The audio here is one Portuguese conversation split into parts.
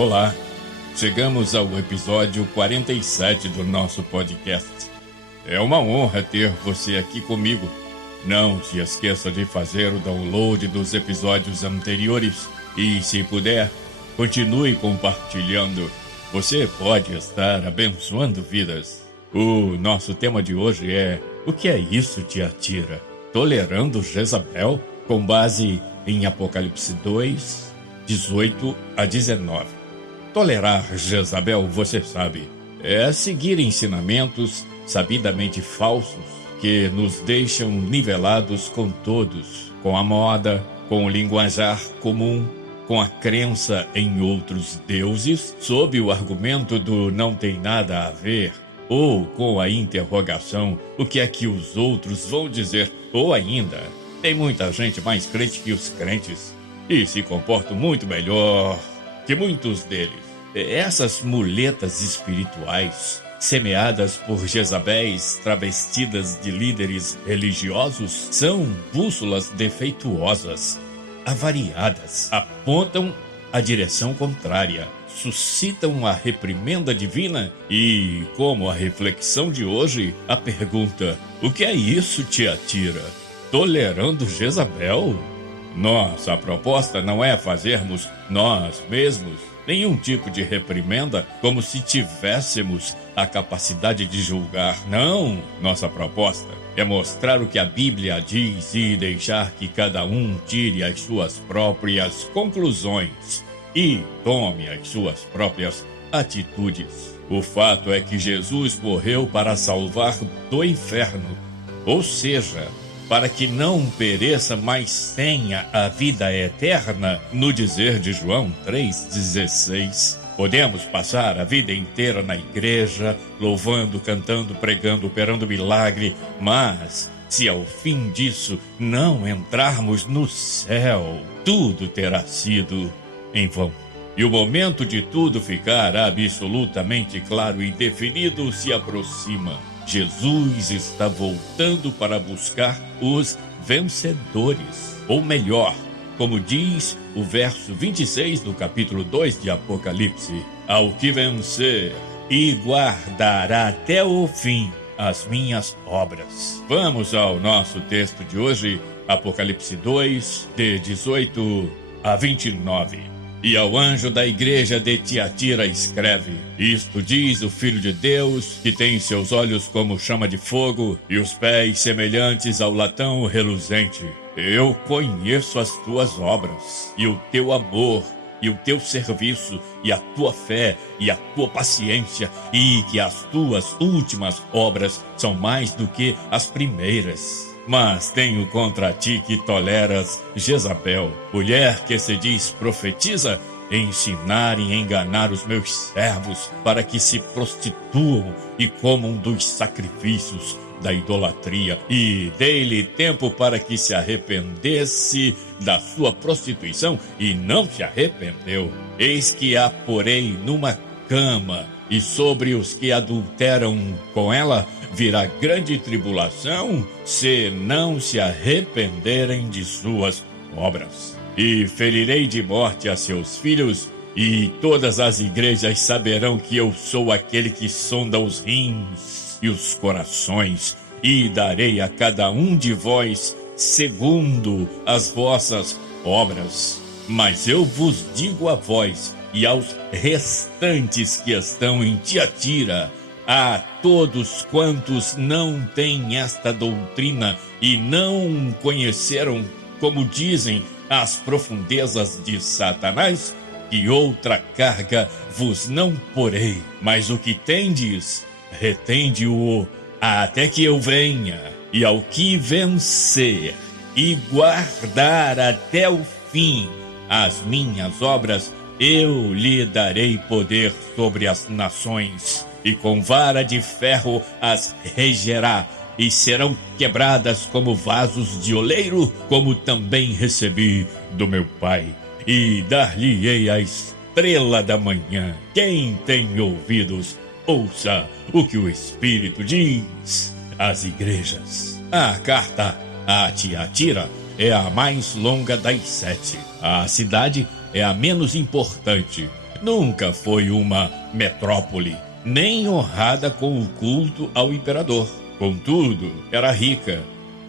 Olá, chegamos ao episódio 47 do nosso podcast. É uma honra ter você aqui comigo. Não se esqueça de fazer o download dos episódios anteriores e, se puder, continue compartilhando. Você pode estar abençoando vidas. O nosso tema de hoje é: o que é isso, Tiatira? Tolerando Jezabel? Com base em Apocalipse 2, 18 a 19. Tolerar Jezabel, você sabe, é seguir ensinamentos sabidamente falsos que nos deixam nivelados com todos, com a moda, com o linguajar comum, com a crença em outros deuses, sob o argumento do não tem nada a ver, ou com a interrogação: o que é que os outros vão dizer? Ou ainda, tem muita gente mais crente que os crentes e se comportam muito melhor que muitos deles. Essas muletas espirituais, semeadas por Jezabéis travestidas de líderes religiosos, são bússolas defeituosas, avariadas, apontam a direção contrária, suscitam a reprimenda divina e, como a reflexão de hoje, a pergunta: o que é isso, Tiatira? Tolerando Jezabel? Nossa proposta não é fazermos nós mesmos nenhum tipo de reprimenda como se tivéssemos a capacidade de julgar. Não! Nossa proposta é mostrar o que a Bíblia diz e deixar que cada um tire as suas próprias conclusões e tome as suas próprias atitudes. O fato é que Jesus morreu para salvar do inferno, ou seja, para que não pereça, mas tenha a vida eterna, no dizer de João 3,16. Podemos passar a vida inteira na igreja, louvando, cantando, pregando, operando milagre, mas se ao fim disso não entrarmos no céu, tudo terá sido em vão. E o momento de tudo ficar absolutamente claro e definido se aproxima. Jesus está voltando para buscar os vencedores. Ou melhor, como diz o verso 26 do capítulo 2 de Apocalipse: ao que vencer e guardar até o fim as minhas obras. Vamos ao nosso texto de hoje, Apocalipse 2, de 18 a 29. E ao anjo da igreja de Tiatira escreve: isto diz o Filho de Deus, que tem seus olhos como chama de fogo e os pés semelhantes ao latão reluzente. Eu conheço as tuas obras, e o teu amor, e o teu serviço, e a tua fé, e a tua paciência, e que as tuas últimas obras são mais do que as primeiras. Mas tenho contra ti que toleras Jezabel, mulher que se diz profetiza, ensinar e enganar os meus servos para que se prostituam e comam dos sacrifícios da idolatria, e dei-lhe tempo para que se arrependesse da sua prostituição, e não se arrependeu. Eis que a porei numa cama, e sobre os que adulteram com ela virá grande tribulação, se não se arrependerem de suas obras. E ferirei de morte a seus filhos, e todas as igrejas saberão que eu sou aquele que sonda os rins e os corações, e darei a cada um de vós segundo as vossas obras. Mas eu vos digo a vós e aos restantes que estão em Tiatira, a todos quantos não têm esta doutrina e não conheceram, como dizem, as profundezas de Satanás, que outra carga vos não porei, mas o que tendes, retende-o até que eu venha. E ao que vencer e guardar até o fim as minhas obras, eu lhe darei poder sobre as nações, e com vara de ferro as regerá, e serão quebradas como vasos de oleiro, como também recebi do meu Pai, e dar-lhe-ei a estrela da manhã. Quem tem ouvidos, ouça o que o Espírito diz às igrejas. A carta a Tiatira é a mais longa das 7. A cidade é a menos importante. nunca foi uma metrópole, nem honrada com o culto ao imperador. Contudo, era rica,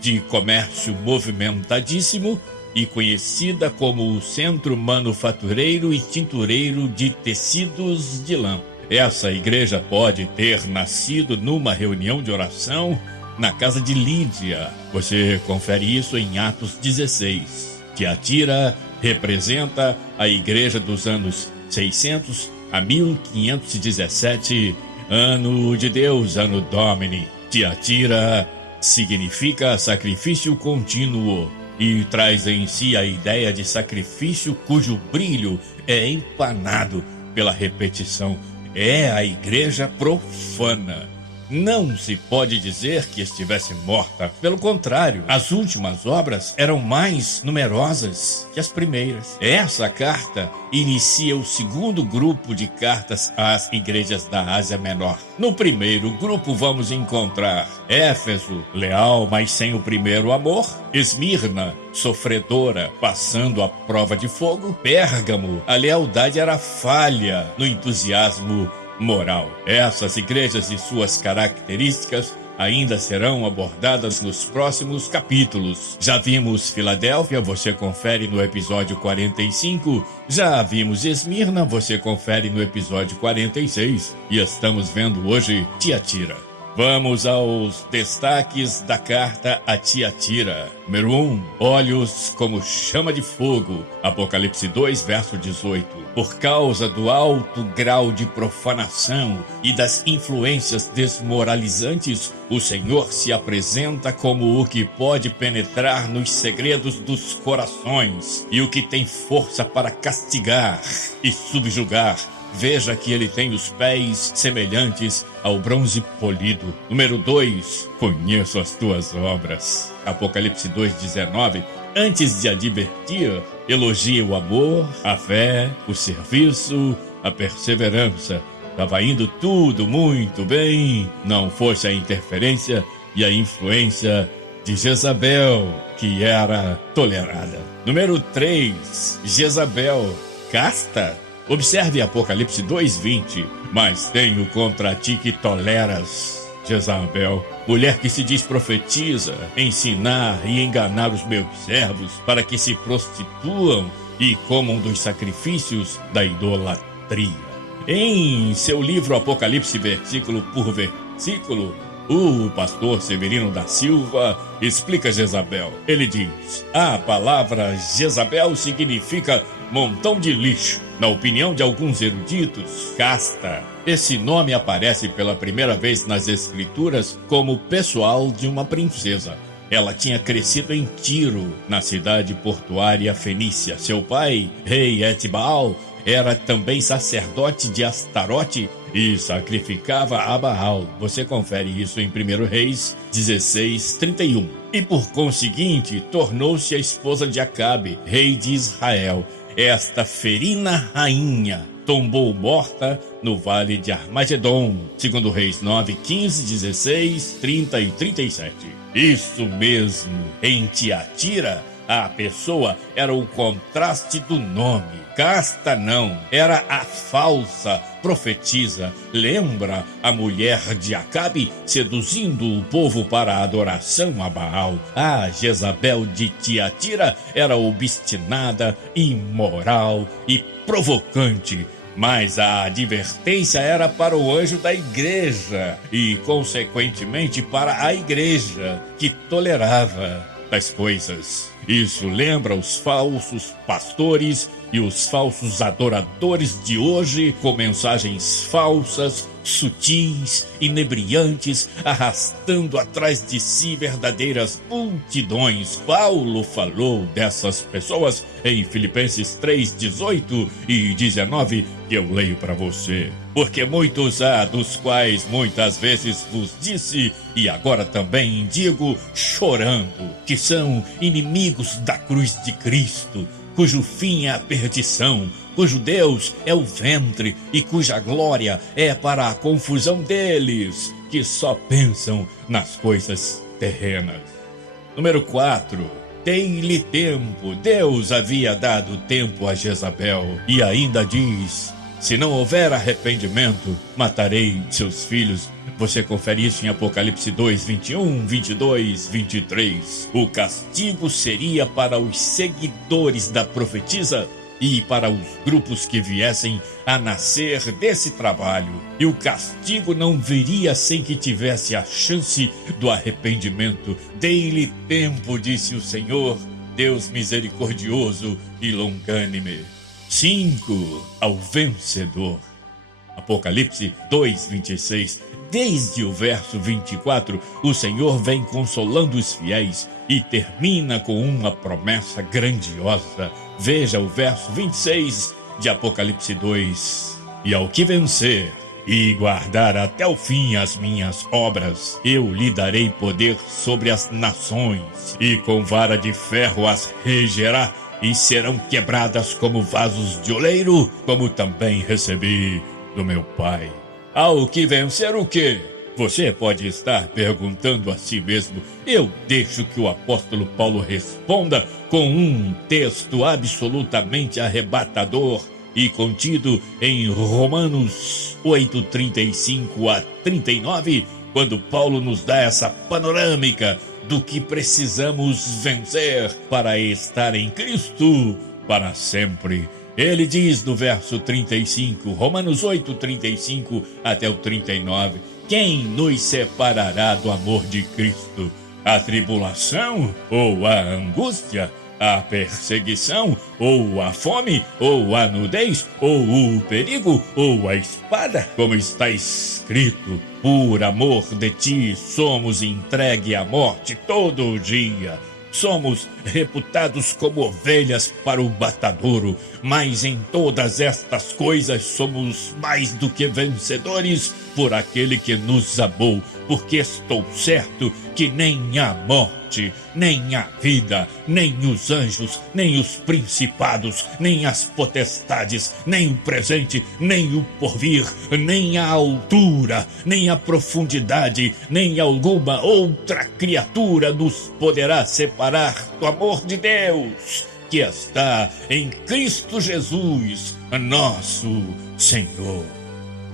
de comércio movimentadíssimo e conhecida como o centro manufatureiro e tintureiro de tecidos de lã. Essa igreja pode ter nascido numa reunião de oração na casa de Lídia. Você confere isso em Atos 16. Tiatira representa a igreja dos anos 600 a 1517, ano de Deus, ano Domini. Tiatira significa sacrifício contínuo e traz em si a ideia de sacrifício cujo brilho é empanado pela repetição. É a igreja profana. Não se pode dizer que estivesse morta. Pelo contrário, as últimas obras eram mais numerosas que as primeiras. Essa carta inicia o segundo grupo de cartas às igrejas da Ásia Menor. No primeiro grupo vamos encontrar Éfeso, leal, mas sem o primeiro amor. Esmirna, sofredora, passando a prova de fogo. Pérgamo, a lealdade era falha no entusiasmo moral. Essas igrejas e suas características ainda serão abordadas nos próximos capítulos. Já vimos Filadélfia, você confere no episódio 45. Já vimos Esmirna, você confere no episódio 46. E estamos vendo hoje Tiatira. Vamos aos destaques da carta a Tiatira. Número 1. Olhos como chama de fogo. Apocalipse 2, verso 18. Por causa do alto grau de profanação e das influências desmoralizantes, o Senhor se apresenta como o que pode penetrar nos segredos dos corações e o que tem força para castigar e subjugar. Veja que ele tem os pés semelhantes ao bronze polido. Número 2. Conheço as tuas obras. Apocalipse 2:19. Antes de advertir, elogia o amor, a fé, o serviço, a perseverança. Estava indo tudo muito bem. Não fosse a interferência e a influência de Jezabel, que era tolerada. Número 3. Jezabel, casta. Observe Apocalipse 2:20. Mas tenho contra ti que toleras Jezabel, mulher que se diz profetiza, ensinar e enganar os meus servos para que se prostituam e comam dos sacrifícios da idolatria. Em seu livro Apocalipse, versículo por versículo, o pastor Severino da Silva explica Jezabel. Ele diz: a palavra Jezabel significa montão de lixo. Na opinião de alguns eruditos, casta. Esse nome aparece pela primeira vez nas escrituras como pessoal de uma princesa. Ela tinha crescido em Tiro, na cidade portuária fenícia. Seu pai, rei Etbaal, era também sacerdote de Astarote e sacrificava a Baal. Você confere isso em 1 Reis 16:31. E por conseguinte, tornou-se a esposa de Acabe, rei de Israel. Esta ferina rainha tombou morta no vale de Armagedon, segundo Reis 9:15, 16, 30 e 37. Isso mesmo, em Tiatira, a pessoa era o contraste do nome. Casta não, era a falsa profetisa. Lembra a mulher de Acabe seduzindo o povo para a adoração a Baal? A Jezabel de Tiatira era obstinada, imoral e provocante. Mas a advertência era para o anjo da igreja e, consequentemente, para a igreja que tolerava tais coisas. Isso lembra os falsos pastores e os falsos adoradores de hoje, com mensagens falsas, sutis, inebriantes, arrastando atrás de si verdadeiras multidões. Paulo falou dessas pessoas em Filipenses 3:18 e 19, que eu leio para você. Porque muitos há, dos quais muitas vezes vos disse, e agora também digo, chorando, que são inimigos da cruz de Cristo, cujo fim é a perdição, cujo Deus é o ventre e cuja glória é para a confusão deles, que só pensam nas coisas terrenas. Número 4. Dei-lhe tempo. Deus havia dado tempo a Jezabel e ainda diz: Se não houver arrependimento, matarei seus filhos. Você confere isso em Apocalipse 2, 21, 22, 23. O castigo seria para os seguidores da profetisa e para os grupos que viessem a nascer desse trabalho. E o castigo não viria sem que tivesse a chance do arrependimento. Dei-lhe tempo, disse o Senhor, Deus misericordioso e longânime. 5. Ao vencedor. Apocalipse 2, 26. Desde o verso 24, o Senhor vem consolando os fiéis e termina com uma promessa grandiosa. Veja o verso 26 de Apocalipse 2. E ao que vencer e guardar até o fim as minhas obras, eu lhe darei poder sobre as nações, e com vara de ferro as regerá, e serão quebradas como vasos de oleiro, como também recebi do meu Pai. Ao que vencer o quê? Você pode estar perguntando a si mesmo. Eu deixo que o apóstolo Paulo responda com um texto absolutamente arrebatador e contido em Romanos 8, 35 a 39, quando Paulo nos dá essa panorâmica do que precisamos vencer para estar em Cristo para sempre. Ele diz no verso 35, Romanos 8, 35 até o 39, quem nos separará do amor de Cristo? A tribulação ou a angústia? A perseguição, ou a fome, ou a nudez, ou o perigo, ou a espada, como está escrito, por amor de ti somos entregue à morte todo dia. Somos reputados como ovelhas para o matadouro, mas em todas estas coisas somos mais do que vencedores por aquele que nos amou, porque estou certo que nem a morte, nem a vida, nem os anjos, nem os principados, nem as potestades, nem o presente, nem o porvir, nem a altura, nem a profundidade, nem alguma outra criatura nos poderá separar do amor de Deus, que está em Cristo Jesus, nosso Senhor.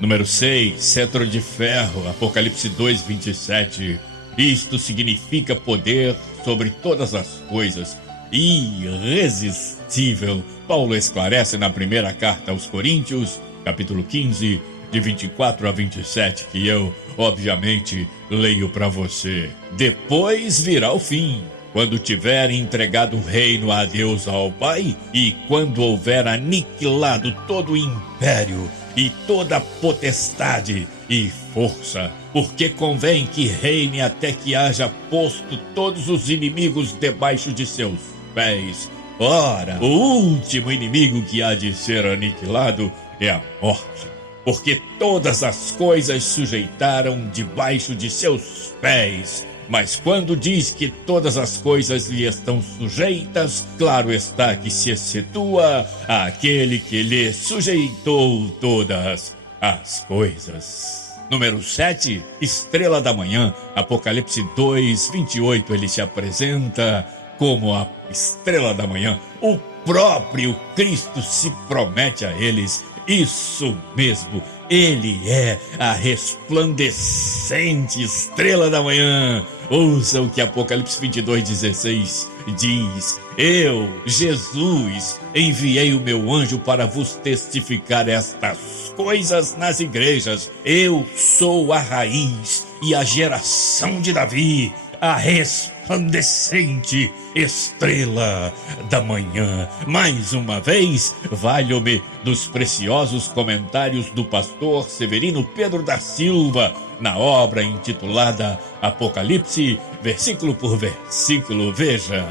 Número 6, cetro de ferro, Apocalipse 2, 27. Isto significa poder sobre todas as coisas, irresistível. Paulo esclarece na primeira carta aos Coríntios, capítulo 15, de 24 a 27, que eu, obviamente, leio para você. Depois virá o fim, quando tiver entregado o reino a Deus ao Pai, e quando houver aniquilado todo o império e toda potestade e força, porque convém que reine até que haja posto todos os inimigos debaixo de seus pés. Ora, o último inimigo que há de ser aniquilado é a morte, porque todas as coisas sujeitaram debaixo de seus pés. Mas quando diz que todas as coisas lhe estão sujeitas, claro está que se excetua aquele que lhe sujeitou todas as coisas. Número 7, estrela da manhã, Apocalipse 2, 28, ele se apresenta como a estrela da manhã. O próprio Cristo se promete a eles. Isso mesmo, ele é a resplandecente estrela da manhã. Ouça o que Apocalipse 22:16 diz: eu, Jesus, enviei o meu anjo para vos testificar estas coisas nas igrejas. Eu sou a raiz e a geração de Davi, a resplandecente estrela da manhã. Mais uma vez, valho-me dos preciosos comentários do pastor Severino Pedro da Silva na obra intitulada Apocalipse, versículo por versículo. Veja,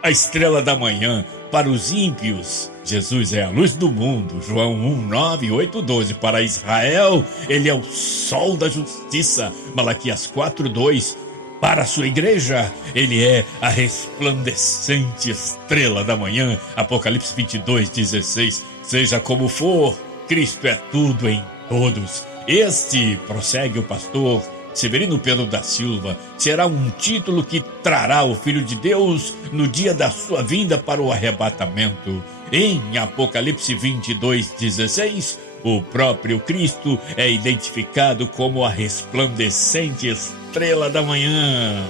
a estrela da manhã para os ímpios, Jesus é a luz do mundo. João 1:9, 8:12. Para Israel, ele é o sol da justiça. Malaquias 4:2. Para a sua igreja, ele é a resplandecente estrela da manhã. Apocalipse 22:16. Seja como for, Cristo é tudo em todos. Este, prossegue o pastor Severino Pedro da Silva, será um título que trará o Filho de Deus no dia da sua vinda para o arrebatamento. Em Apocalipse 22:16, O próprio Cristo é identificado como a resplandecente estrela da manhã.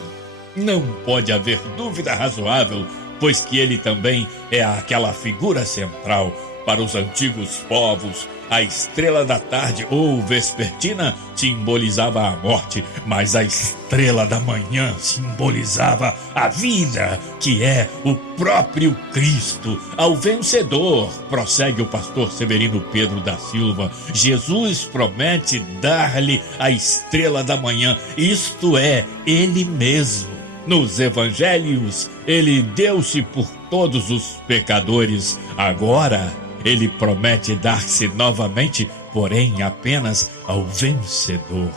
Não pode haver dúvida razoável, pois que ele também é aquela figura central. Para os antigos povos, a estrela da tarde ou vespertina simbolizava a morte, mas a estrela da manhã simbolizava a vida, que é o próprio Cristo, ao vencedor. Prossegue o pastor Severino Pedro da Silva. Jesus promete dar-lhe a estrela da manhã, isto é, ele mesmo. Nos evangelhos, ele deu-se por todos os pecadores. Agora, ele promete dar-se novamente, porém apenas ao vencedor.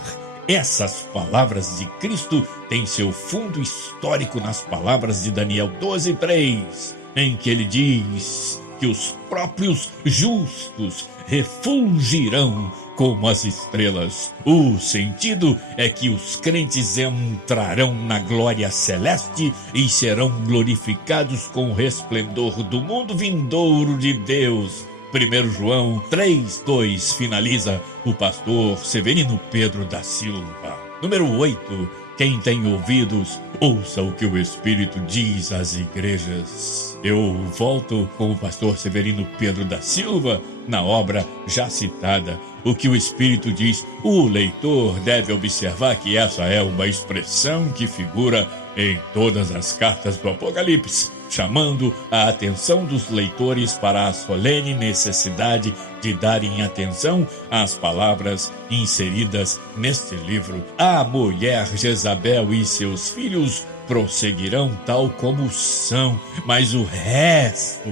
Essas palavras de Cristo têm seu fundo histórico nas palavras de Daniel 12:3, em que ele diz que os próprios justos refulgirão como as estrelas. O sentido é que os crentes entrarão na glória celeste e serão glorificados com o resplendor do mundo vindouro de Deus. 1 João 3:2 finaliza o pastor Severino Pedro da Silva. Número 8. Quem tem ouvidos, ouça o que o Espírito diz às igrejas. Eu volto com o pastor Severino Pedro da Silva na obra já citada. O que o Espírito diz, o leitor deve observar que essa é uma expressão que figura em todas as cartas do Apocalipse, chamando a atenção dos leitores para a solene necessidade de darem atenção às palavras inseridas neste livro. A mulher Jezabel e seus filhos prosseguirão tal como são, mas o resto,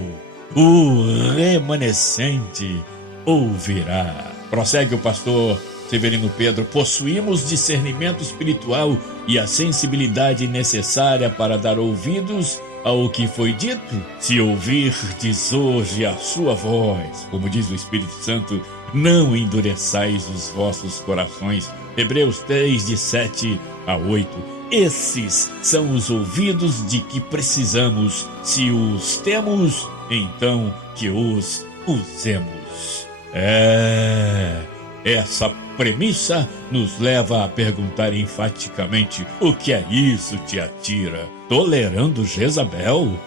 o remanescente, ouvirá. Prossegue o pastor Severino Pedro. Possuímos discernimento espiritual e a sensibilidade necessária para dar ouvidos ao que foi dito. Se ouvirdes hoje a sua voz, como diz o Espírito Santo, não endureçais os vossos corações. Hebreus 3:7-8. Esses são os ouvidos de que precisamos. Se os temos, então que os usemos. Essa premissa nos leva a perguntar enfaticamente: o que é isso, Tiatira? Tolerando Jezabel?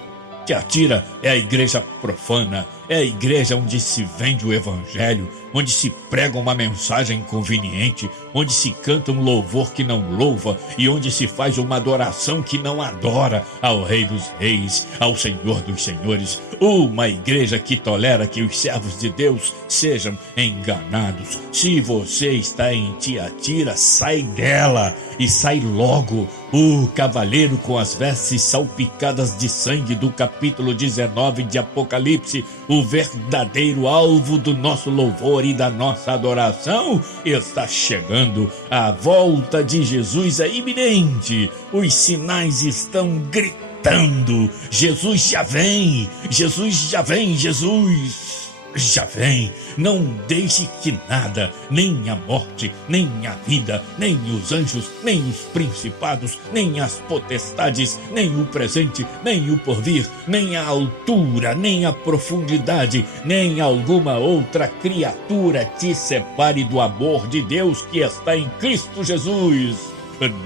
Tiatira é a igreja profana, é a igreja onde se vende o evangelho, onde se prega uma mensagem conveniente, onde se canta um louvor que não louva e onde se faz uma adoração que não adora ao Rei dos Reis, ao Senhor dos Senhores. Uma igreja que tolera que os servos de Deus sejam enganados. Se você está em Tiatira, sai dela e sai logo. O cavaleiro com as vestes salpicadas de sangue do capítulo 19 de Apocalipse, o verdadeiro alvo do nosso louvor e da nossa adoração, está chegando. A volta de Jesus é iminente. Os sinais estão gritando: Jesus já vem, Jesus já vem, Jesus já vem. Não deixe que nada, nem a morte, nem a vida, nem os anjos, nem os principados, nem as potestades, nem o presente, nem o porvir, nem a altura, nem a profundidade, nem alguma outra criatura te separe do amor de Deus que está em Cristo Jesus,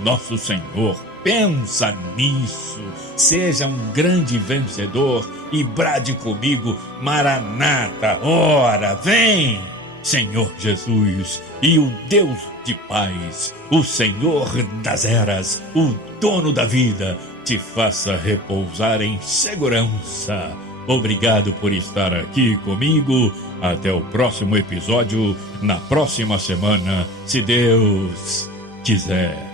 nosso Senhor. Pensa nisso, seja um grande vencedor e brade comigo: Maranata, ora, vem! Senhor Jesus, e o Deus de paz, o Senhor das eras, o dono da vida, te faça repousar em segurança. Obrigado por estar aqui comigo. Até o próximo episódio, na próxima semana, se Deus quiser.